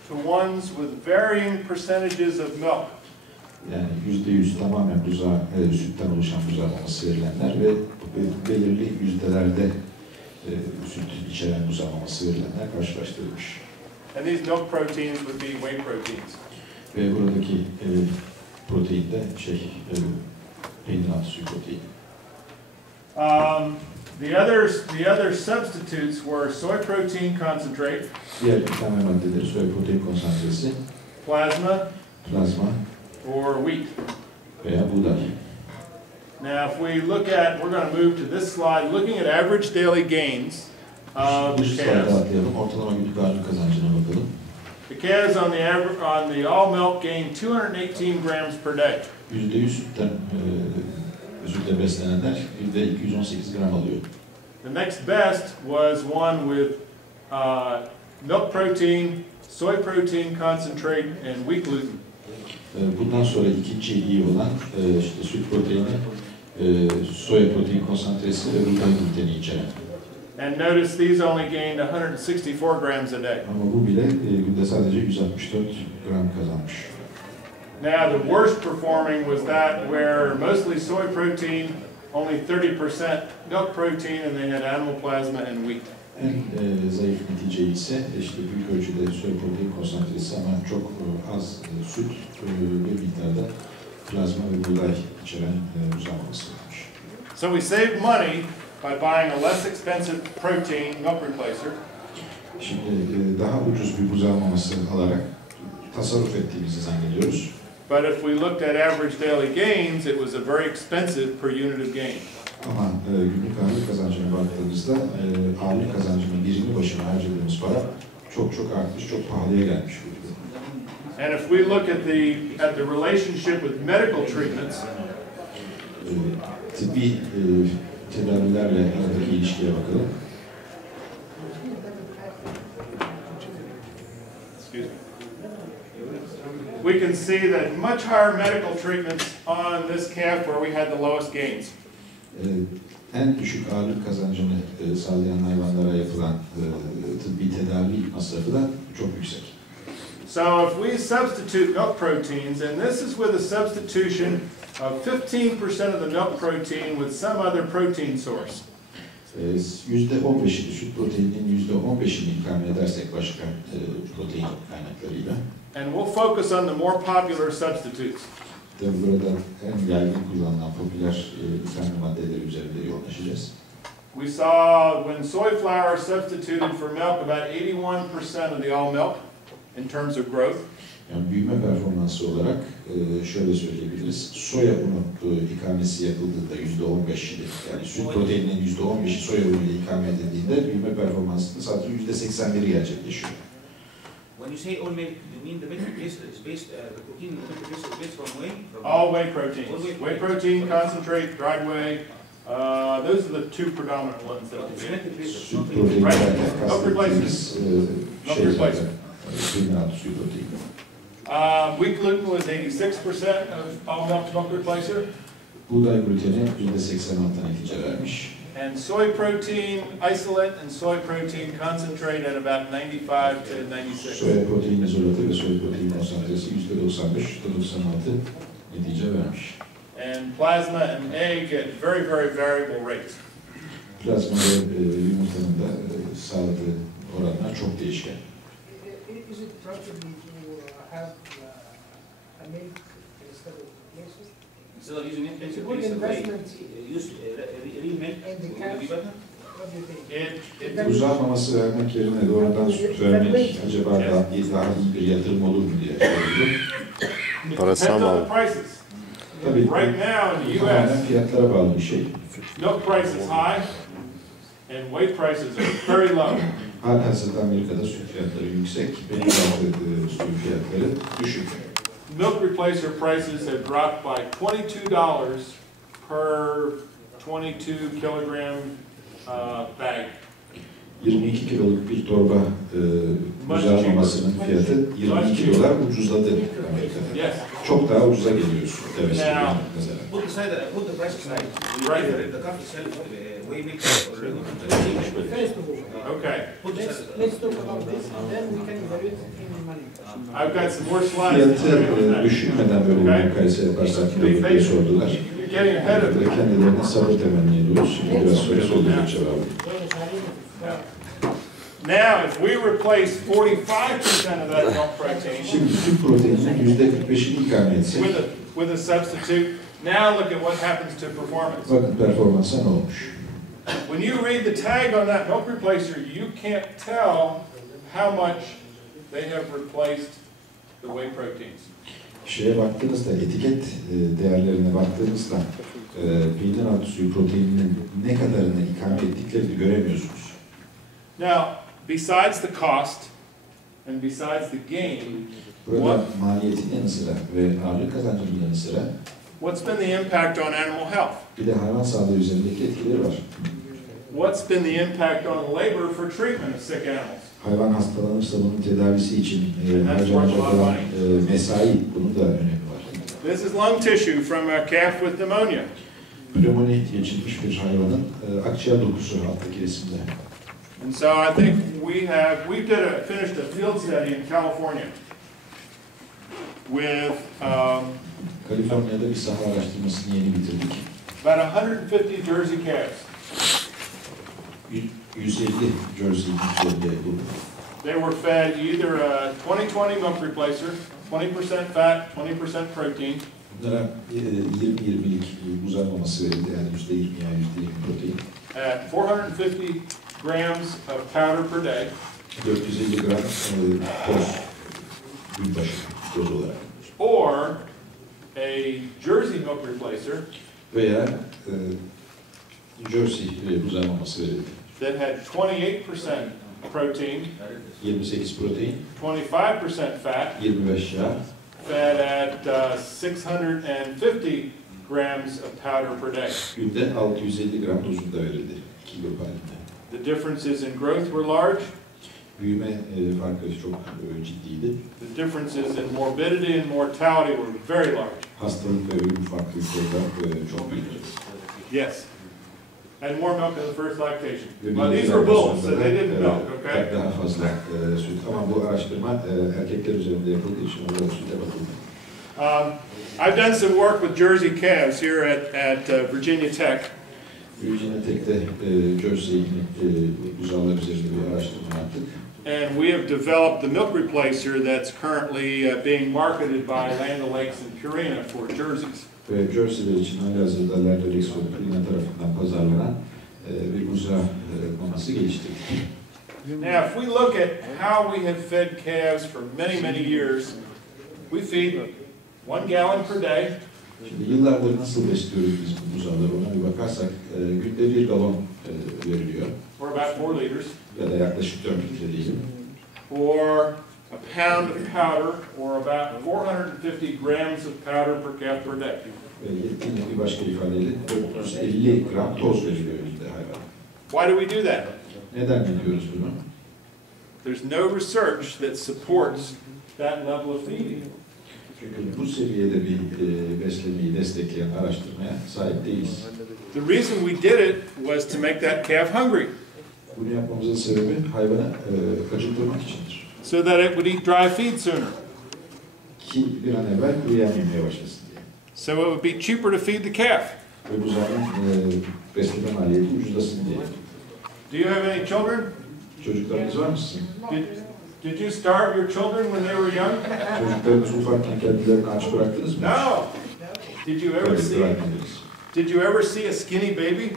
to ones with varying percentages of milk. Yani %100 tamamen buzağı, sütten oluşan buzağı maması verilenler ve belirli yüzdelerde süt içeren buzağı maması verilenler karşılaştırılmış. And these milk proteins would be whey proteins. Ve buradaki protein de peynir altı suyu proteini. The other substitutes were soy protein concentrate, Diğer ikame maddeleri soya protein konsantresi, plasma, plazma or wheat. veya buğday. Now, if we look at, we're going to move to this slide, looking at average daily gains of Bu the slayda calves. atlayalım. Ortalama günlük ağırlık kazancına bakalım. The calves on the all milk gained 218 grams per day. %100 sütten sütle beslenenler %218 gram alıyor. The next best was one with milk protein, soy protein concentrate, and wheat gluten. Bundan sonra ikinci iyi olan işte süt proteini, soya protein konsantresi ve buğday gluteni içeren. And notice these only gained 164 grams a day. Ama bu bile günde sadece 164 gram kazanmış. Now, the worst performing was that where mostly soy protein, only 30% milk protein, and they had animal plasma and wheat. En zayıf netice ise işte büyük ölçüde soya protein konsantresi ama çok az süt ve miktarda plazma ve buğday içeren uzanması olmuş. So we saved money by buying a less expensive protein milk replacer, Şimdi daha ucuz bir buzağı maması alarak tasarruf ettiğimizi zannediyoruz. but if we looked at average daily gains, it was a very expensive per unit of gain. Ama günlük ağırlık kazancına baktığımızda ağırlık kazancının birimi başına harcadığımız para çok artmış, çok pahalıya gelmiş. And if we look at the relationship with medical treatments, Tıbbi tedavilerle aradaki ilişkiye bakalım. we can see that much higher medical treatments on this calf where we had the lowest gains. En düşük ağırlık kazancını sağlayan hayvanlara yapılan tıbbi tedavi masrafı da çok yüksek. So if we substitute milk proteins, and this is with a substitution of 15% of the milk protein with some other protein source. %15'ini, süt proteininin %15'ini ikame edersek başka protein kaynaklarıyla. And we'll focus on the more popular substitutes. Tabii burada en yaygın kullanılan popüler ikame maddeleri üzerinde yoğunlaşacağız. We saw when soy flour substituted for milk about 81% of the all milk in terms of growth. Yani büyüme performansı olarak şöyle söyleyebiliriz. Soya unu ikamesi yapıldığında %15'i, yani süt proteininin %15'i soya unuyla ikame edildiğinde büyüme performansının sadece %81'i gerçekleşiyor. When you say all milk, you mean the milk is based, the protein in the milk is based from whey? All whey proteins. Whey protein, concentrate, dried whey. Those are the two predominant ones that we get. Süt proteini derken kastettiğimiz şey zaten suyun altı süt proteini. Wheat gluten was 86% of all milk replacer. Buğday gluteni %86'a netice vermiş. And soy protein isolate and soy protein concentrate at about 95 to 96. Soya protein izolatı ve soya protein konsantresi %95-96 netice vermiş. And plasma and egg at very, very variable rates. Plazma ve yumurtanın da sağladığı oranlar çok değişken. Is it preferably to have a milk instead of places? Instead of using It's a good investment. Use real milk. And the Would calves, it be better? what do you think? Buzağı maması vermek yerine doğrudan süt vermek acaba daha iyi bir yatırım olur mu diye soruyorum. Parasal Depends on mı? the prices. Tabii Right now in the tamamen US, fiyatlara bağlı bir şey. milk price is high and whey prices are very low. Halihazırda Amerika'da süt fiyatları yüksek, benim aldığım süt fiyatları düşük. Milk replacer prices have dropped by $22 per 22 kilogram bag. 22 kiloluk bir torba buzağı mamasının fiyatı 22 dolar ucuzladı Amerika'da. Yes. Çok daha ucuza geliyor süt tevesi Now, mesela. Put the price aside. Right. The calf itself, whey milk or First of all, Okay. let's talk about this, and then we can evaluate in money. I've got some more slides. Fiyatı düşünmeden böyle bir mukayese yaparsak ne olur diye sordular. You're getting ahead of me. Kendilerine sabır temenni ediyoruz. Şimdi biraz sonra söyleyecek cevabı. Now, if we replace 45% of that milk protein Şimdi süt proteininin %45'ini ikame etsek, with a substitute, now look at what happens to performance. bakın performansa ne olmuş? When you read the tag on that milk replacer, you can't tell how much they have replaced the whey proteins. Şeye baktığınızda, etiket değerlerine baktığınızda peynir altı suyu proteininin ne kadarını ikame ettiklerini göremiyorsunuz. Now, besides the cost and besides the gain, Burada maliyetin yanı sıra ve ağırlık kazancının yanı sıra what's been the impact on animal health? bir de hayvan sağlığı üzerindeki etkileri var. What's been the impact on labor for treatment of sick animals? Hayvan hastalanırsa bunun tedavisi için harcanacak olan mesai, bunun da önemi var. This is lung tissue from a calf with pneumonia. Pnömoni geçirmiş bir hayvanın akciğer dokusu alttaki resimde. And so I think we finished a field study in California with Kaliforniya'da bir saha araştırmasını yeni bitirdik. about 150 Jersey calves. 150 Jersey bu. They were fed either a 20-20 milk replacer, 20% fat, 20% protein, Bunlara 20-20'lik buzağı maması verildi, yani %20 ya %20 protein. at 450 grams of powder per day, 450 gram toz, gün başı toz olarak. or a Jersey milk replacer Veya Jersey buzağı maması verildi. that had 28% protein, 28 protein, 25% fat, 25 yağ, fed at 650 grams of powder per day. günde 650 gram tozunda verildi. 2 grup halinde. The differences in growth were large. büyüme farkı çok ciddiydi. The differences in morbidity and mortality were very large. Hastalık ve ölüm farklılıkları da çok büyük. Yes. And more milk in the first lactation. Well, these were bulls, so they didn't milk, okay? Daha fazla süt. Ama bu araştırma erkekler üzerinde yapıldığı için orada süte bakıldı. I've done some work with Jersey calves here at Virginia Tech. Virginia Tech'te Jersey buzağlar üzerinde bir araştırma yaptık. And we have developed the milk replacer that's currently being marketed by Land O'Lakes and Purina for Jerseys. Ve Jersey'ler için halihazırda Land O'Lakes ve Purina tarafından pazarlanan bir buzağı maması geliştirdik. Now, if we look at how we have fed calves for many, many years, we feed 1 gallon per day. Şimdi yıllardır nasıl besliyoruz biz bu buzağları ona bir bakarsak günde 1 galon veriliyor. Or about 4 liters. Ya da yaklaşık 4 litre diyelim. Or a pound of powder, or about 450 grams of powder per calf per day. Yine bir başka ifadeyle 450 gram toz veriliyor günde hayvana. Why do we do that? Neden yapıyoruz bunu? There's no research that supports that level of feeding. Çünkü bu seviyede bir beslemeyi destekleyen araştırmaya sahip değiliz. The reason we did it was to make that calf hungry. Bunu yapmamızın sebebi hayvanı acıktırmak içindir. So that it would eat dry feed sooner. Ki bir an evvel kuru yem yemeye başlasın diye. So it would be cheaper to feed the calf. Ve bu zaman besleme maliyeti ucuzlasın diye. Do you have any children? Çocuklarınız var mısın? Did you starve your children when they were young? Çocuklarınız ufakken kendilerini aç bıraktınız mı? No. Did you ever Tabii see? bırakmadınız. Did you ever see a skinny baby?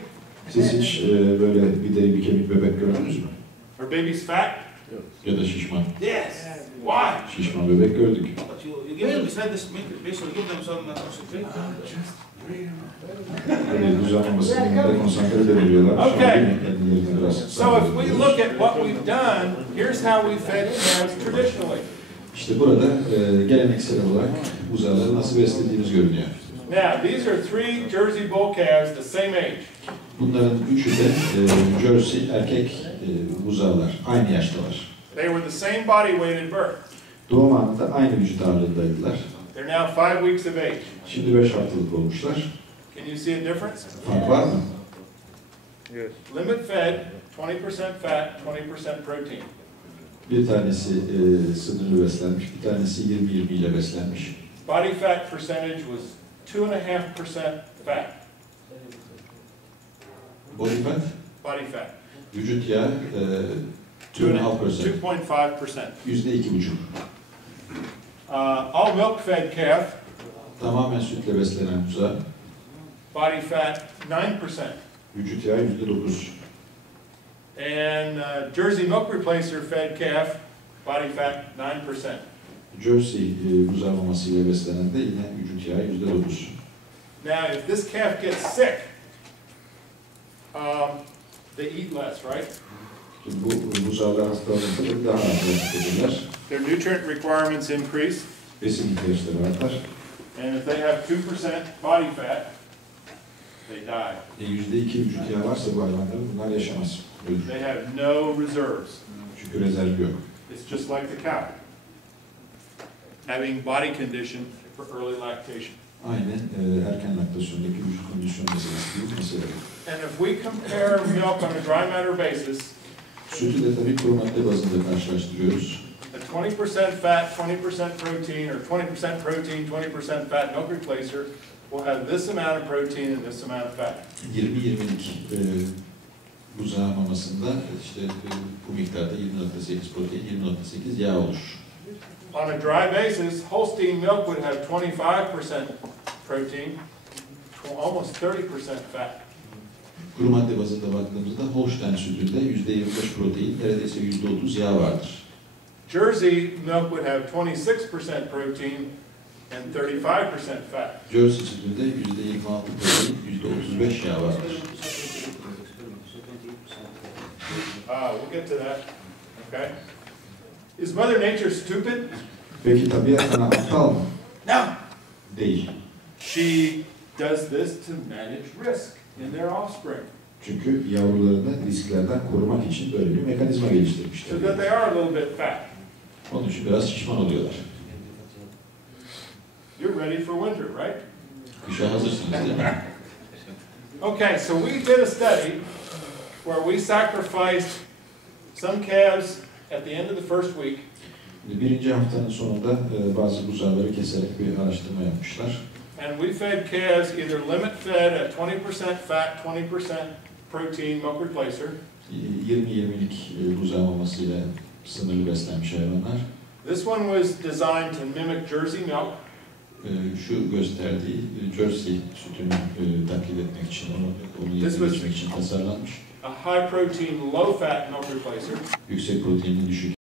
Siz hiç böyle bir deri bir kemik bebek gördünüz mü? Or baby's fat? Ya da şişman. Yes. Why? Şişman bebek gördük. But you give them beside this milk replacer, you give them some concentrate. Böyle düzenlemesinin yanında konsantre de veriyorlar. Okay. Kendilerine biraz So if we look at what we've done, here's how we fed calves traditionally. İşte burada geleneksel olarak buzağları nasıl beslediğimiz görünüyor. Now, these are 3 Jersey bull calves the same age. Bunların üçü de Jersey erkek buzağlar. Aynı yaştalar. They were the same body weight at birth. Doğum anında aynı vücut ağırlığındaydılar. They're now 5 weeks of age. Şimdi 5 haftalık olmuşlar. Can you see a difference? Fark var mı? Yes. Limit fed, 20% fat, 20% protein. Bir tanesi sınırlı beslenmiş, bir tanesi 20-20 ile beslenmiş. Body fat percentage was 2.5% fat. Body fat, Body fat. vücut yağı 2.5%. 2.5%. %2,5. All milk fed calf, Tamamen sütle beslenen buzağı, body fat 9%. vücut yağı %9. And Jersey milk replacer fed calf, body fat 9%. Jersey buzağı mamasıyla beslenen de yine vücut yağı %9. Now, if this calf gets sick, they eat less, right? Şimdi bu buzağlar hastalanırsa daha az beslediler. Their nutrient requirements increase, Besin ihtiyaçları artar. and if they have 2% body fat, they die. %2 vücut yağı varsa bu hayvanların bunlar yaşamaz. Ölür. They have no reserves. Çünkü rezerv yok. It's just like the cow, having body condition for early lactation. Aynen erken laktasyondaki vücut kondisyon meselesi gibi bir mesele. And if we compare milk on a dry matter basis, Sütü de tabii kuru madde bazında karşılaştırıyoruz. a 20% fat, 20% protein, or 20% protein, 20% fat milk replacer will have this amount of protein and this amount of fat. 20-20'lik buzağı mamasında işte bu miktarda 20.8 protein, 20.8 yağ olur. On a dry basis, Holstein milk would have 25% protein, almost 30% fat. Kuru madde bazında baktığımızda Holstein sütünde %25 protein, neredeyse %30 yağ vardır. Jersey milk would have 26% protein and 35% fat. Jersey sütünde %26 protein, %35 yağ vardır. We'll get to that, okay? Is Mother Nature stupid? Peki tabiat ana aptal mı? No. Değil. She does this to manage risk in their offspring. Çünkü yavrularını risklerden korumak için böyle bir mekanizma geliştirmişler. So that they are a little bit fat. Onun için biraz şişman oluyorlar. You're ready for winter, right? Kışa hazırsınız değil mi? Okay, so we did a study where we sacrificed some calves at the end of the first week. Birinci haftanın sonunda bazı buzağları keserek bir araştırma yapmışlar. And we fed calves either limit fed at 20% fat, 20% protein milk replacer. 20-20'lik buzağı mamasıyla sınırlı beslenmiş hayvanlar. This one was designed to mimic Jersey milk. Şu gösterdiği Jersey sütünü taklit etmek için, onu yedirmek için tasarlanmış. A high protein, low fat milk replacer. Yüksek proteinli, düşük